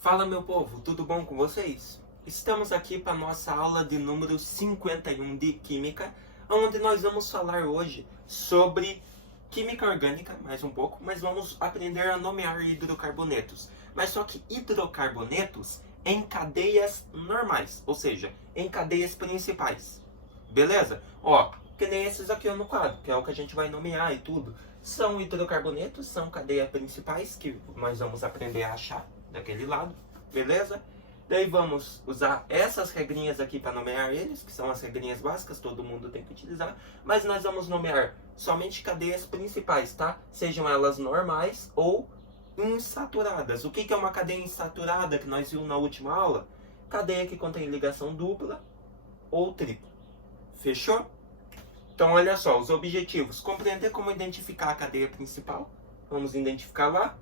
Fala, meu povo, tudo bom com vocês? Estamos aqui para nossa aula de número 51 de Química, onde nós vamos falar hoje sobre Química Orgânica, mais um pouco, mas vamos aprender a nomear hidrocarbonetos. Mas só que hidrocarbonetos em cadeias normais, ou seja, em cadeias principais. Beleza? Ó, que nem esses aqui no quadro, que é o que a gente vai nomear e tudo. São hidrocarbonetos, são cadeias principais, que nós vamos aprender a achar daquele lado, beleza? Daí vamos usar essas regrinhas aqui para nomear eles, que são as regrinhas básicas, todo mundo tem que utilizar, mas nós vamos nomear somente cadeias principais, tá? Sejam elas normais ou insaturadas. O que é uma cadeia insaturada que nós vimos na última aula? Cadeia que contém ligação dupla ou tripla. Fechou? Então olha só, os objetivos: compreender como identificar a cadeia principal, vamos identificar lá.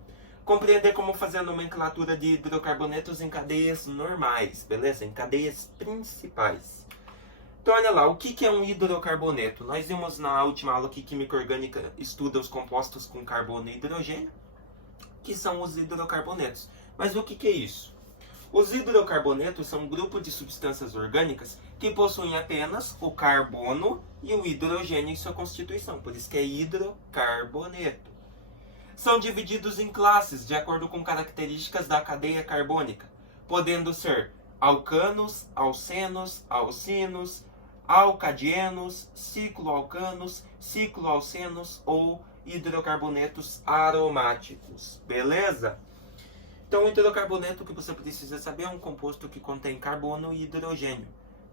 Compreender como fazer a nomenclatura de hidrocarbonetos em cadeias normais, beleza? Em cadeias principais. Então olha lá, o que é um hidrocarboneto? Nós vimos na última aula que Química Orgânica estuda os compostos com carbono e hidrogênio, que são os hidrocarbonetos. Mas o que é isso? Os hidrocarbonetos são um grupo de substâncias orgânicas que possuem apenas o carbono e o hidrogênio em sua constituição, por isso que é hidrocarboneto. São divididos em classes de acordo com características da cadeia carbônica, podendo ser alcanos, alcenos, alcinos, alcadienos, cicloalcanos, cicloalcenos ou hidrocarbonetos aromáticos. Beleza? Então, o hidrocarboneto que você precisa saber é um composto que contém carbono e hidrogênio,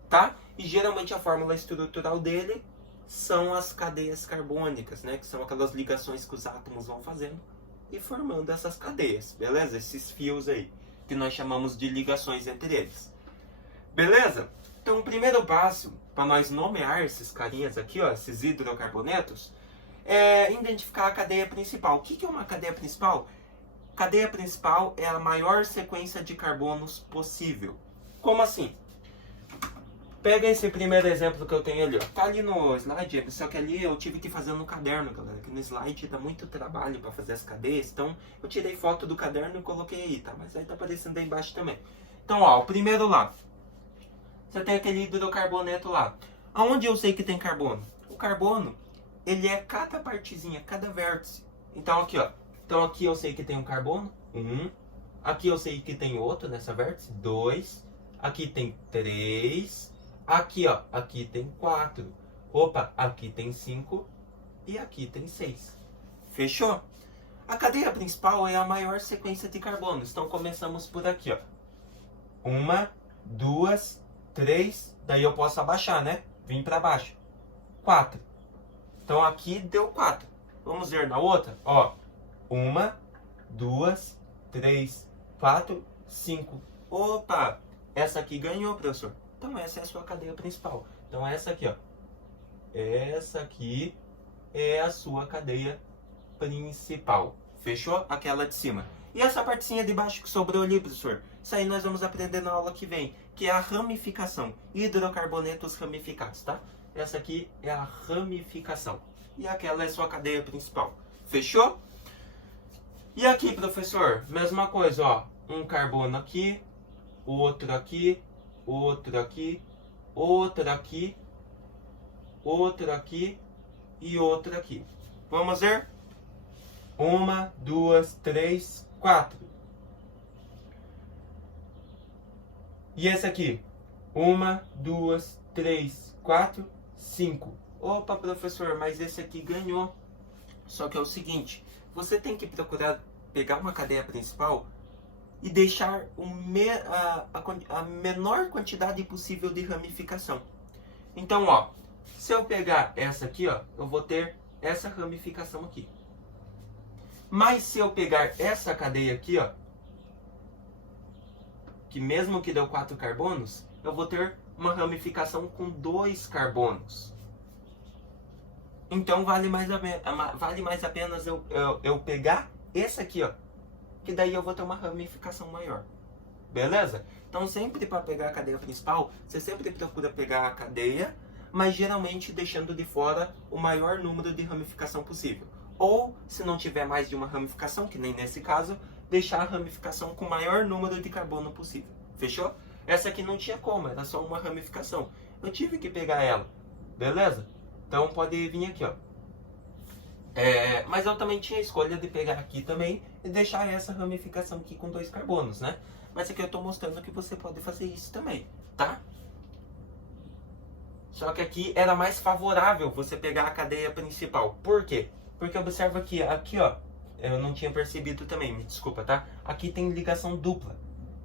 tá? E geralmente a fórmula estrutural dele são as cadeias carbônicas, né? Que são aquelas ligações que os átomos vão fazendo e formando essas cadeias, beleza? Esses fios aí, que nós chamamos de ligações entre eles. Beleza? Então, o primeiro passo para nós nomear esses carinhas aqui, ó, esses hidrocarbonetos, é identificar a cadeia principal. O que é uma cadeia principal? Cadeia principal é a maior sequência de carbonos possível. Como assim? Pega esse primeiro exemplo que eu tenho ali, ó. Tá ali no slide, só que ali eu tive que fazer no caderno, galera. Que no slide dá muito trabalho para fazer as cadeias. Então, eu tirei foto do caderno e coloquei aí, tá? Mas aí tá aparecendo aí embaixo também. Então, ó, o primeiro lá. Você tem aquele hidrocarboneto lá. Aonde eu sei que tem carbono? O carbono, ele é cada partezinha, cada vértice. Então, aqui, ó. Então, aqui eu sei que tem um carbono, 1. Aqui eu sei que tem outro nessa vértice, 2. Aqui tem 3. Aqui, ó, aqui tem 4. Opa, aqui tem 5. E aqui tem 6. Fechou? A cadeia principal é a maior sequência de carbonos. Então, começamos por aqui, ó. 1, 2, 3. Daí eu posso abaixar, né? Vim para baixo. 4. Então, aqui deu 4. Vamos ver na outra? Ó. 1, 2, 3, 4, 5. Opa! Essa aqui ganhou, professor. Então essa é a sua cadeia principal. Então essa aqui, ó. Essa aqui é a sua cadeia principal. Fechou? Aquela de cima. E essa partezinha de baixo que sobrou ali, professor? Isso aí nós vamos aprender na aula que vem, que é a ramificação. Hidrocarbonetos ramificados, tá? Essa aqui é a ramificação. E aquela é a sua cadeia principal. Fechou? E aqui, professor, mesma coisa, ó. Um carbono aqui, outro aqui, outro aqui, outro aqui, outro aqui e outro aqui. Vamos ver? 1, 2, 3, 4. E esse aqui? 1, 2, 3, 4, 5. Opa, professor, mas esse aqui ganhou. Só que é o seguinte, você tem que procurar pegar uma cadeia principal e deixar a menor quantidade possível de ramificação. Então, ó, se eu pegar essa aqui, ó, eu vou ter essa ramificação aqui. Mas se eu pegar essa cadeia aqui, ó, que mesmo que deu 4 carbonos, eu vou ter uma ramificação com 2 carbonos. Então vale mais a pena eu pegar esse aqui, ó, que daí eu vou ter uma ramificação maior. Beleza? Então sempre para pegar a cadeia principal, você sempre procura pegar a cadeia, mas geralmente deixando de fora o maior número de ramificação possível. Ou, se não tiver mais de uma ramificação, que nem nesse caso, deixar a ramificação com o maior número de carbono possível. Fechou? Essa aqui não tinha como, era só uma ramificação. Eu tive que pegar ela, beleza? Então pode vir aqui, ó. Mas eu também tinha a escolha de pegar aqui também e deixar essa ramificação aqui com 2 carbonos, né? Mas aqui eu estou mostrando que você pode fazer isso também, tá? Só que aqui era mais favorável você pegar a cadeia principal. Por quê? Porque observa aqui, ó, eu não tinha percebido também, me desculpa, tá? Aqui tem ligação dupla.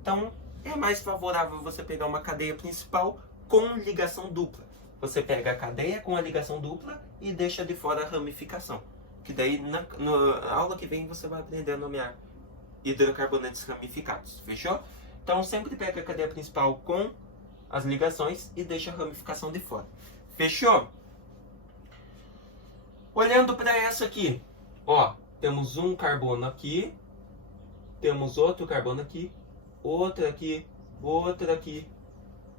Então, é mais favorável você pegar uma cadeia principal com ligação dupla. Você pega a cadeia com a ligação dupla e deixa de fora a ramificação. Que daí, na aula que vem, você vai aprender a nomear hidrocarbonetos ramificados. Fechou? Então, sempre pega a cadeia principal com as ligações e deixa a ramificação de fora. Fechou? Olhando para essa aqui, ó, temos um carbono aqui, temos outro carbono aqui, outro aqui, outro aqui,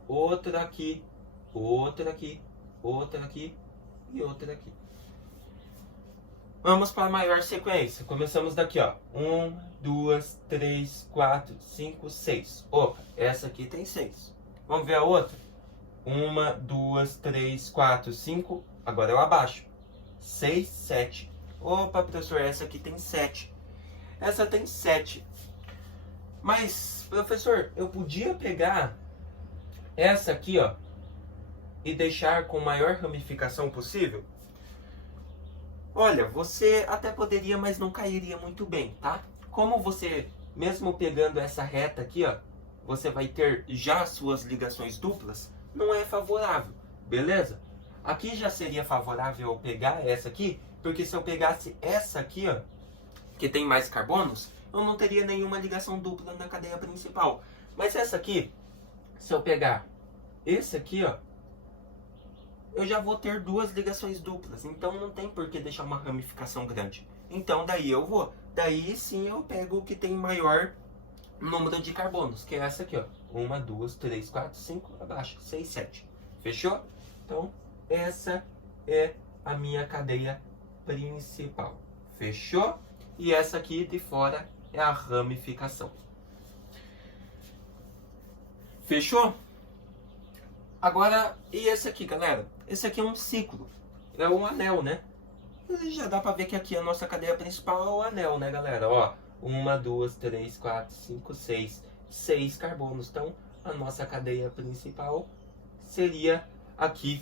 outro aqui, outro aqui, outro aqui e outro aqui. Vamos para a maior sequência. Começamos daqui, ó. 1, 2, 3, 4, 5, 6. Opa, essa aqui tem 6. Vamos ver a outra? 1, 2, 3, 4, 5. Agora eu abaixo. 6, 7. Opa, professor, essa aqui tem 7. Essa tem 7. Mas, professor, eu podia pegar essa aqui, ó, e deixar com maior ramificação possível? Olha, você até poderia, mas não cairia muito bem, tá? Como você, mesmo pegando essa reta aqui, ó, você vai ter já suas ligações duplas, não é favorável, beleza? Aqui já seria favorável eu pegar essa aqui, porque se eu pegasse essa aqui, ó, que tem mais carbonos, eu não teria nenhuma ligação dupla na cadeia principal. Mas essa aqui, se eu pegar esse aqui, ó, eu já vou ter 2 ligações duplas, então não tem por que deixar uma ramificação grande. Então daí sim eu pego o que tem maior número de carbonos, que é essa aqui, ó. 1, 2, 3, 4, 5, abaixo, 6, 7. Fechou? Então, essa é a minha cadeia principal. Fechou? E essa aqui de fora é a ramificação. Fechou? Agora, e esse aqui, galera? Esse aqui é um ciclo. É um anel, né? E já dá pra ver que aqui a nossa cadeia principal é o anel, né, galera? Ó, 1, 2, 3, 4, 5, 6. 6 carbonos. Então, a nossa cadeia principal seria aqui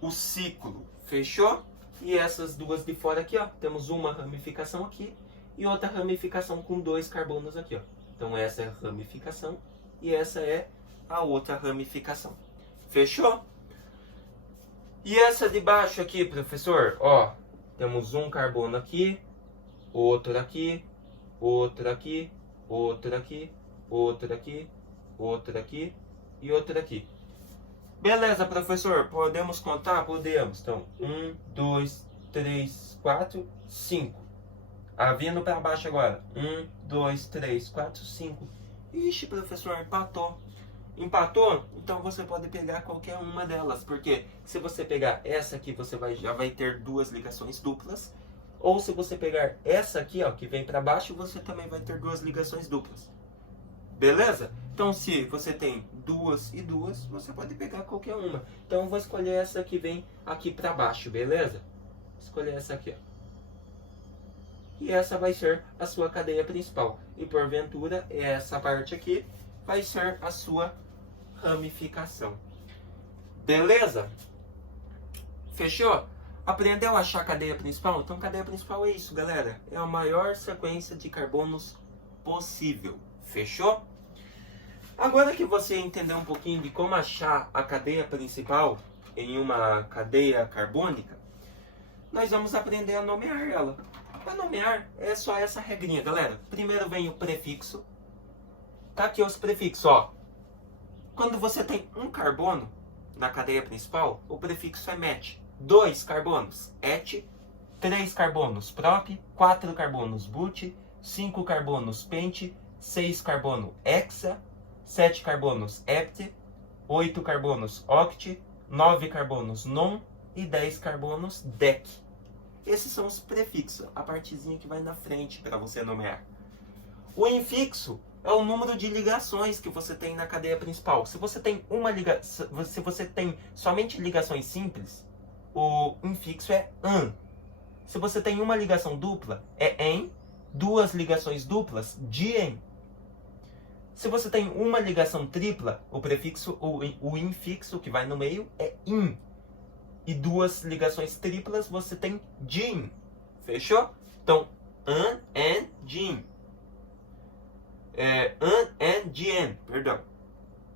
o ciclo. Fechou? E essas duas de fora aqui, ó. Temos uma ramificação aqui e outra ramificação com 2 carbonos aqui, ó. Então, essa é a ramificação e essa é a outra ramificação. Fechou? E essa de baixo aqui, professor, ó, temos um carbono aqui, outro aqui, outro aqui, outro aqui, outro aqui, outro aqui e outro aqui. Beleza, professor, podemos contar? Podemos. Então, 1, 2, 3, 4, 5. Vindo para baixo agora. 1, 2, 3, 4, 5. Ixi, professor, empatou. Empatou? Então você pode pegar qualquer uma delas, porque se você pegar essa aqui, você já vai ter 2 ligações duplas. Ou se você pegar essa aqui, ó, que vem para baixo, você também vai ter 2 ligações duplas. Beleza? Então se você tem 2 e 2, você pode pegar qualquer uma. Então eu vou escolher essa que vem aqui para baixo, beleza? Vou escolher essa aqui, ó. E essa vai ser a sua cadeia principal. E porventura, essa parte aqui vai ser a sua ramificação. Beleza? Fechou? Aprendeu a achar a cadeia principal? Então, cadeia principal é isso, galera. É a maior sequência de carbonos possível. Fechou? Agora que você entendeu um pouquinho de como achar a cadeia principal em uma cadeia carbônica, nós vamos aprender a nomear ela. Para nomear, é só essa regrinha, galera. Primeiro vem o prefixo. Tá aqui os prefixos, ó. Quando você tem um carbono na cadeia principal, o prefixo é met. 2 carbonos, et. 3 carbonos, prop. 4 carbonos, but. 5 carbonos, pent. 6 carbono, hexa. 7 carbonos, hept. 8 carbonos, oct. 9 carbonos, non. E 10 carbonos, dec. Esses são os prefixos, a partezinha que vai na frente para você nomear. O infixo é o número de ligações que você tem na cadeia principal. Se você tem se você tem somente ligações simples, o infixo é an. Se você tem uma ligação dupla, é en. Duas ligações duplas, dien. Se você tem uma ligação tripla, o prefixo, o infixo que vai no meio é in. E duas ligações triplas, você tem din. Fechou? Então, an, en, din. An, en, dien, perdão.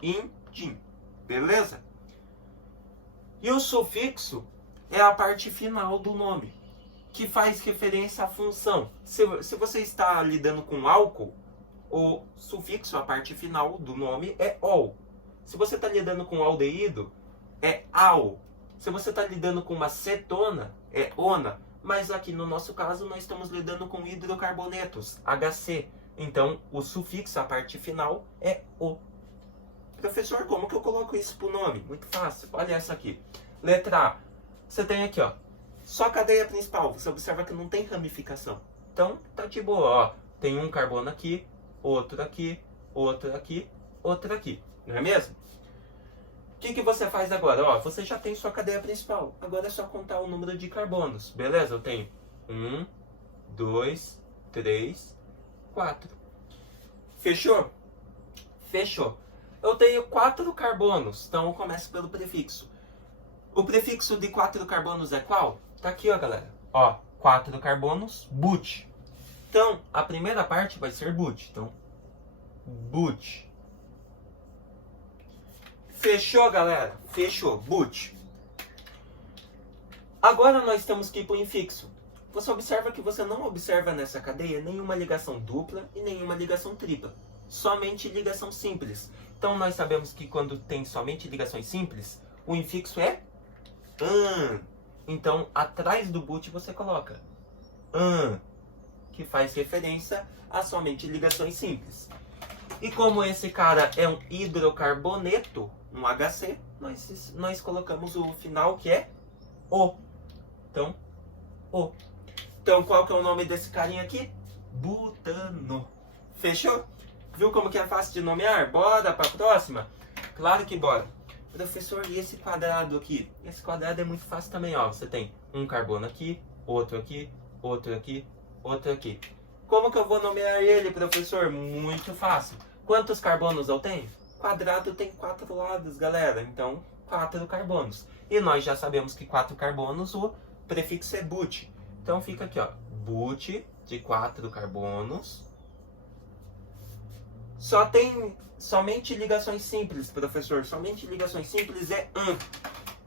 In, din. Beleza? E o sufixo é a parte final do nome, que faz referência à função. Se você está lidando com álcool, o sufixo, a parte final do nome, é ol. Se você está lidando com aldeído, é al. Se você está lidando com uma cetona, é ona. Mas aqui no nosso caso, nós estamos lidando com hidrocarbonetos, HC. Então, o sufixo, a parte final, é o. Professor, como que eu coloco isso para o nome? Muito fácil. Olha essa aqui. Letra A. Você tem aqui, ó, só a cadeia principal. Você observa que não tem ramificação. Então, tá de boa, ó. Tem um carbono aqui, outro aqui, outro aqui, outro aqui. Não é mesmo? O que você faz agora? Ó, você já tem sua cadeia principal. Agora é só contar o número de carbonos. Beleza? Eu tenho 1, 2, 3, 4. Fechou? Fechou. Eu tenho 4 carbonos. Então, eu começo pelo prefixo. O prefixo de 4 carbonos é qual? Tá aqui, ó, galera. Ó, 4 carbonos, but. Então, a primeira parte vai ser but. Então, but. Fechou, galera? Fechou, but. Agora nós temos que ir para o infixo. Você observa que você não observa nessa cadeia nenhuma ligação dupla e nenhuma ligação tripla. Somente ligação simples. Então, nós sabemos que quando tem somente ligações simples, o infixo é an. Então, atrás do but você coloca an, que faz referência a somente ligações simples. E como esse cara é um hidrocarboneto, um HC, nós colocamos o final que é o. Então, o. Então, qual que é o nome desse carinha aqui? Butano. Fechou? Viu como que é fácil de nomear? Bora para a próxima? Claro que bora. Professor, e esse quadrado aqui? Esse quadrado é muito fácil também, ó. Você tem um carbono aqui, outro aqui, outro aqui, outro aqui. Como que eu vou nomear ele, professor? Muito fácil. Quantos carbonos eu tenho? Quadrado tem 4 lados, galera. Então, 4 carbonos. E nós já sabemos que 4 carbonos, o prefixo é but. Então, fica aqui, ó. But de 4 carbonos. Só tem somente ligações simples, professor. Somente ligações simples é an.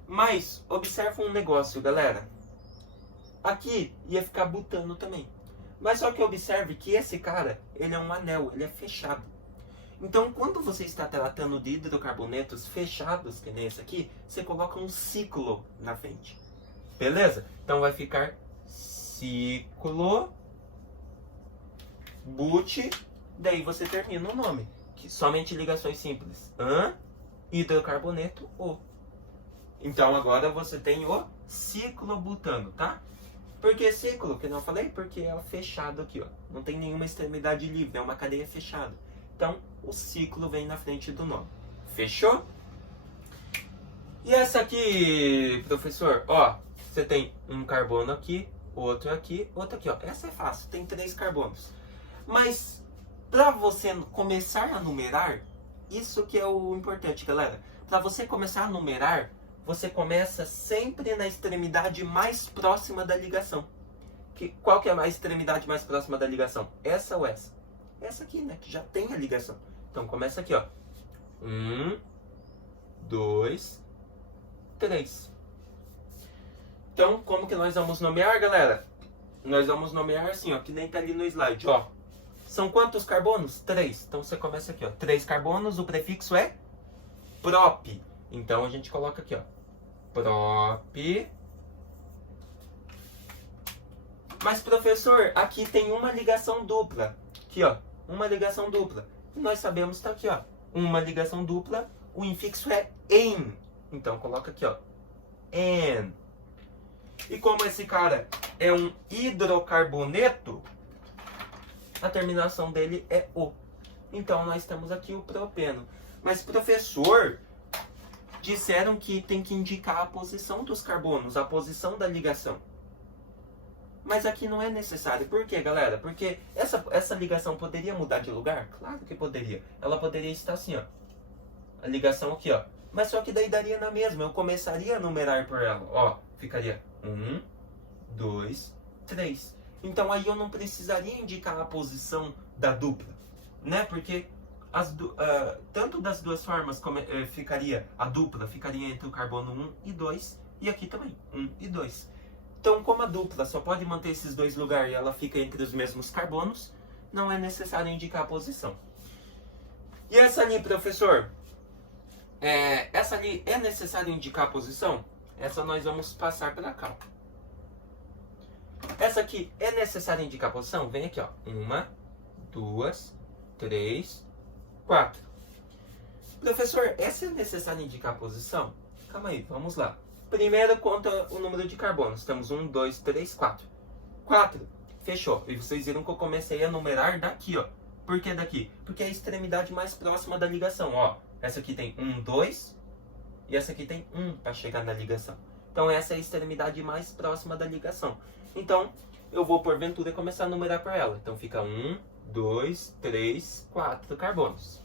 Mas, observa um negócio, galera. Aqui ia ficar butano também. Mas só que observe que esse cara, ele é um anel, ele é fechado. Então, quando você está tratando de hidrocarbonetos fechados, que nem esse aqui, você coloca um ciclo na frente. Beleza? Então, vai ficar ciclo, but, daí você termina o nome. Que somente ligações simples. An, hidrocarboneto, o. Então, agora você tem o ciclobutano, tá? Por que ciclo? Que não falei? Porque é fechado aqui, ó. Não tem nenhuma extremidade livre, é uma cadeia fechada. Então, o ciclo vem na frente do nome. Fechou? E essa aqui, professor, ó, você tem um carbono aqui, outro aqui, outro aqui, ó. Essa é fácil, tem 3 carbonos. Mas, para você começar a numerar, isso que é o importante, galera. Para você começar a numerar, você começa sempre na extremidade mais próxima da ligação. Qual que é a extremidade mais próxima da ligação? Essa ou essa? Essa aqui, né? Que já tem a ligação. Então, começa aqui, ó. 1, 2, 3. Então, como que nós vamos nomear, galera? Nós vamos nomear assim, ó. Que nem tá ali no slide, ó. São quantos carbonos? 3. Então, você começa aqui, ó. 3 carbonos, o prefixo é prop. Então, a gente coloca aqui, ó. Prop. Mas, professor, aqui tem uma ligação dupla. Aqui, ó. Uma ligação dupla. E nós sabemos que tá aqui, ó. Uma ligação dupla. O infixo é en. Então, coloca aqui, ó. En. E como esse cara é um hidrocarboneto, a terminação dele é O. Então nós temos aqui o propeno. Mas professor, disseram que tem que indicar a posição dos carbonos, a posição da ligação. Mas aqui não é necessário. Por quê, galera? Porque essa ligação poderia mudar de lugar? Claro que poderia. Ela poderia estar assim, ó. A ligação aqui, ó. Mas só que daí daria na mesma. Eu começaria a numerar por ela. Ó, ficaria 1, 2, 3. Então aí eu não precisaria indicar a posição da dupla, né? Porque tanto das duas formas ficaria a dupla ficaria entre o carbono 1 e 2. E aqui também, 1 e 2. Então, como a dupla só pode manter esses dois lugares e ela fica entre os mesmos carbonos, não é necessário indicar a posição. E essa ali, professor? Essa ali é necessário indicar a posição? Essa nós vamos passar para cá. Essa aqui é necessário indicar a posição? Vem aqui, ó. 1, 2, 3, 4. Professor, essa é necessário indicar a posição? Calma aí, vamos lá. Primeiro conta o número de carbonos. Temos 1, 2, 3, 4. 4. Fechou. E vocês viram que eu comecei a numerar daqui, ó. Por que daqui? Porque é a extremidade mais próxima da ligação, ó. Essa aqui tem 1, 2. E essa aqui tem 1 para chegar na ligação. Então essa é a extremidade mais próxima da ligação. Então eu vou, porventura, começar a numerar por ela. Então fica 1, 2, 3, 4 carbonos.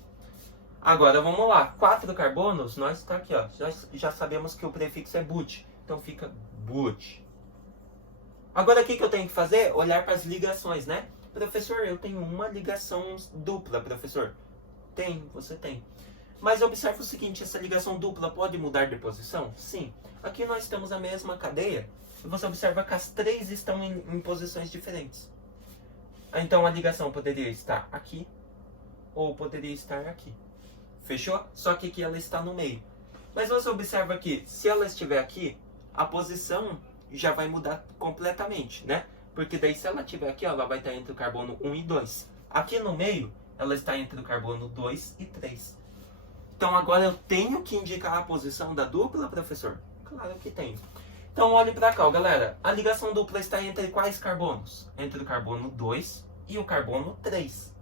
Agora vamos lá, 4 carbonos, nós está aqui, ó. Já sabemos que o prefixo é but, então fica but. Agora o que eu tenho que fazer? Olhar para as ligações, né? Professor, eu tenho uma ligação dupla, professor. Tem, você tem. Mas observe o seguinte, essa ligação dupla pode mudar de posição? Sim. Aqui nós temos a mesma cadeia, e você observa que as 3 estão em posições diferentes. Então a ligação poderia estar aqui, ou poderia estar aqui. Fechou? Só que aqui ela está no meio. Mas você observa que, se ela estiver aqui, a posição já vai mudar completamente, né? Porque daí, se ela estiver aqui, ela vai estar entre o carbono 1 e 2. Aqui no meio, ela está entre o carbono 2 e 3. Então, agora eu tenho que indicar a posição da dupla, professor? Claro que tenho. Então, olhe para cá, galera. A ligação dupla está entre quais carbonos? Entre o carbono 2 e o carbono 3.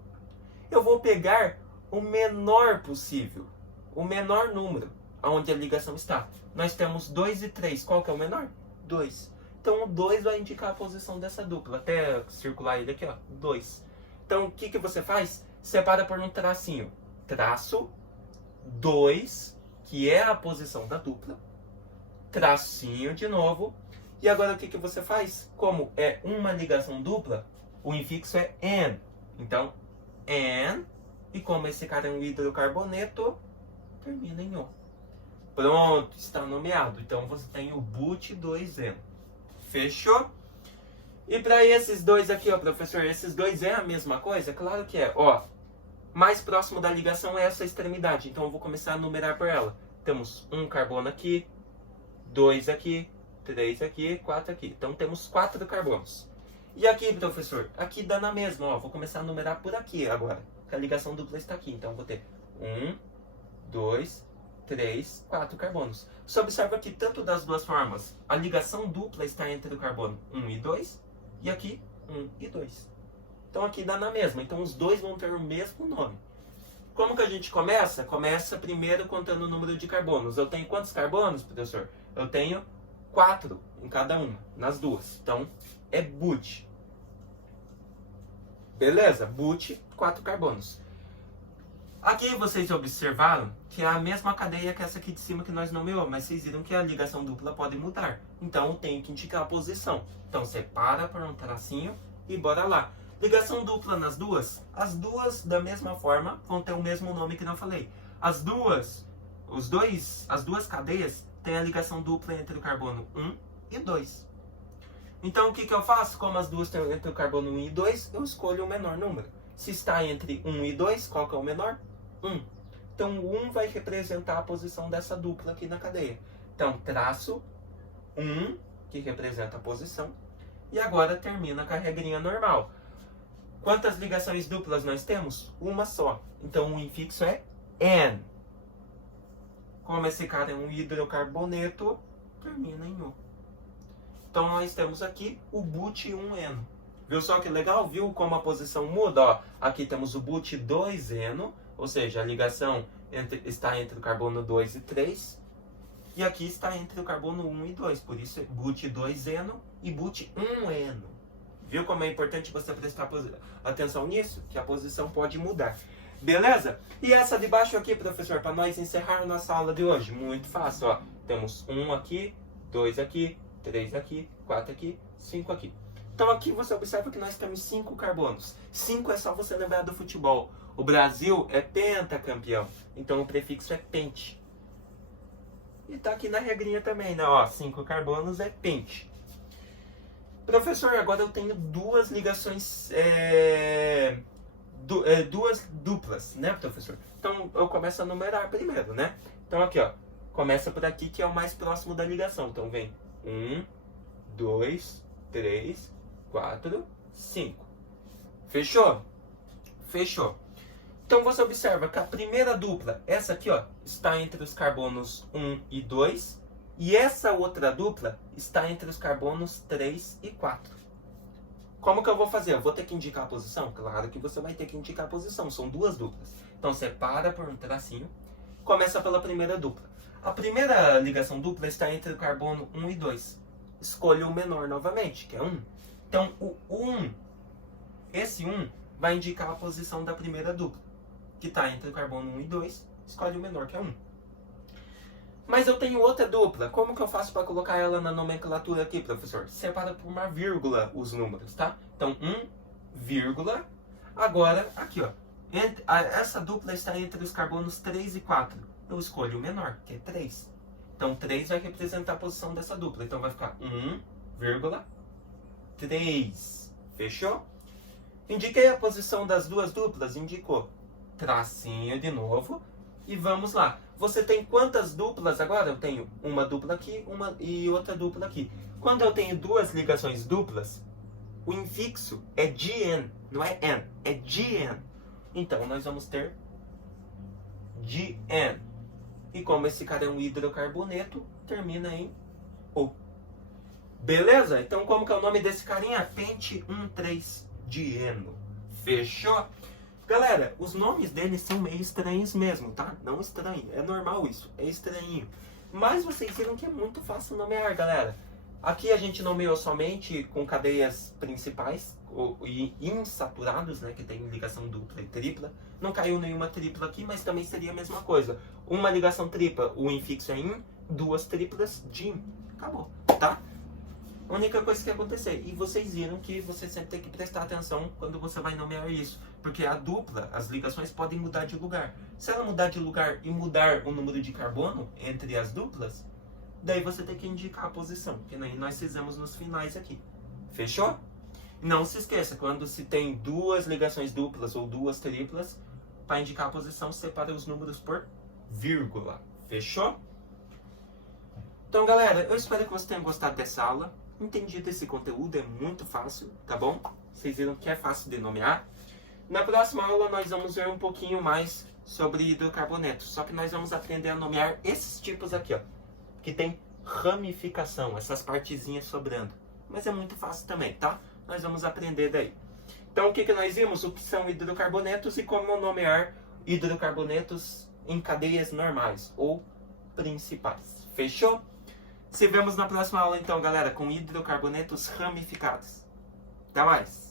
Eu vou pegar o menor possível, o menor número onde a ligação está. Nós temos 2 e 3. Qual que é o menor? 2. Então o 2 vai indicar a posição dessa dupla. Até circular ele aqui, ó. 2. Então o que você faz? Separa por um tracinho. Traço 2, que é a posição da dupla. Tracinho de novo. E agora o que você faz? Como é uma ligação dupla, o infixo é N. Então, N. E como esse cara é um hidrocarboneto, termina em O. Pronto, está nomeado. Então você tem o but2N. Fechou? E para esses dois aqui, ó, professor, esses dois é a mesma coisa? Claro que é. Ó, mais próximo da ligação é essa extremidade. Então eu vou começar a numerar por ela. Temos um carbono aqui, 2 aqui, 3 aqui, 4 aqui. Então temos 4 carbonos. E aqui, professor, aqui dá na mesma. Ó, vou começar a numerar por aqui agora. A ligação dupla está aqui, então vou ter 1, 2, 3, 4 carbonos. Você observa que tanto das duas formas, a ligação dupla está entre o carbono 1 e 2, e aqui 1 e 2. Então aqui dá na mesma, então os dois vão ter o mesmo nome. Como que a gente começa? Começa primeiro contando o número de carbonos. Eu tenho quantos carbonos, professor? Eu tenho 4 em cada uma, nas duas. Então é but. Beleza? But, 4 carbonos. Aqui vocês observaram que é a mesma cadeia que essa aqui de cima que nós nomeamos, mas vocês viram que a ligação dupla pode mudar. Então eu tenho que indicar a posição. Então separa por um tracinho e bora lá. Ligação dupla nas duas? As duas, da mesma forma, vão ter o mesmo nome que não falei. As duas cadeias têm a ligação dupla entre o carbono 1 e 2. Então o que eu faço? Como as duas estão entre o carbono 1 e 2, eu escolho o menor número. Se está entre 1 e 2, qual que é o menor? 1. Então o 1 vai representar a posição dessa dupla aqui na cadeia. Então traço 1, que representa a posição. E agora termina com a regrinha normal. Quantas ligações duplas nós temos? Uma só. Então o infixo é N. Como esse cara é um hidrocarboneto, termina em O. Então nós temos aqui o but1N. Viu só que legal? Viu como a posição muda? Ó, aqui temos o But2eno, ou seja, a ligação está entre o carbono 2 e 3. E aqui está entre o carbono 1 e 2, por isso é But2eno e But1eno. Viu como é importante você prestar atenção nisso? Que a posição pode mudar. Beleza? E essa de baixo aqui, professor, para nós encerrar nossa aula de hoje? Muito fácil, ó. Temos 1 aqui, 2 aqui, 3 aqui, 4 aqui, 5 aqui. Então aqui você observa que nós temos 5 carbonos. 5 é só você lembrar do futebol. O Brasil é pentacampeão, então o prefixo é pente. E tá aqui na regrinha também, né? Ó, 5 carbonos é pente. Professor, agora eu tenho duas ligações, duas duplas, né, professor? Então eu começo a numerar primeiro, né? Então aqui, ó, começa por aqui que é o mais próximo da ligação. Então vem 1, 2, 3, 4, 5. Fechou? Fechou. Então você observa que a primeira dupla, essa aqui, ó, está entre os carbonos 1 e 2. E essa outra dupla está entre os carbonos 3 e 4. Como que eu vou fazer? Eu vou ter que indicar a posição? Claro que você vai ter que indicar a posição. São duas duplas. Então separa por um tracinho. Começa pela primeira dupla. A primeira ligação dupla está entre o carbono 1 e 2. Escolha o menor novamente, que é 1. Então o 1, esse 1 vai indicar a posição da primeira dupla, que está entre o carbono 1 e 2. Escolhe o menor, que é 1. Mas eu tenho outra dupla. Como que eu faço para colocar ela na nomenclatura aqui, professor? Separa por uma vírgula os números, tá? Então, 1, vírgula. Agora, aqui, ó. Essa dupla está entre os carbonos 3 e 4. Eu escolho o menor, que é 3. Então, 3 vai representar a posição dessa dupla. Então, vai ficar 1, vírgula, 3. Fechou? Indiquei a posição das duas duplas? Indicou. Tracinho de novo. E vamos lá. Você tem quantas duplas agora? Eu tenho uma dupla aqui e outra dupla aqui. Quando eu tenho duas ligações duplas, o infixo é DN, não é N, é DN. Então, nós vamos ter DN. E como esse cara é um hidrocarboneto, termina em O. Beleza? Então, como que é o nome desse carinha? Pente 1,3-dieno. Fechou? Galera, os nomes deles são meio estranhos mesmo, tá? Não estranho, é normal isso, é estranhinho. Mas vocês viram que é muito fácil nomear, galera. Aqui a gente nomeou somente com cadeias principais e insaturados, né? Que tem ligação dupla e tripla. Não caiu nenhuma tripla aqui, mas também seria a mesma coisa. Uma ligação tripla, o infixo é in, duas triplas, din. Acabou, tá? A única coisa que acontecer. E vocês viram que você sempre tem que prestar atenção quando você vai nomear isso. Porque a dupla, as ligações podem mudar de lugar. Se ela mudar de lugar e mudar o número de carbono entre as duplas, daí você tem que indicar a posição. Que nem nós fizemos nos finais aqui. Fechou? Não se esqueça, quando se tem duas ligações duplas ou duas triplas, para indicar a posição, separa os números por vírgula. Fechou? Então, galera, eu espero que você tenha gostado dessa aula. Entendido esse conteúdo, é muito fácil, tá bom? Vocês viram que é fácil de nomear. Na próxima aula nós vamos ver um pouquinho mais sobre hidrocarbonetos. Só que nós vamos aprender a nomear esses tipos aqui, ó. Que tem ramificação, essas partezinhas sobrando. Mas é muito fácil também, tá? Nós vamos aprender daí. Então o que nós vimos? O que são hidrocarbonetos e como nomear hidrocarbonetos em cadeias normais ou principais. Fechou? Se vemos na próxima aula então, galera, com hidrocarbonetos ramificados. Até mais!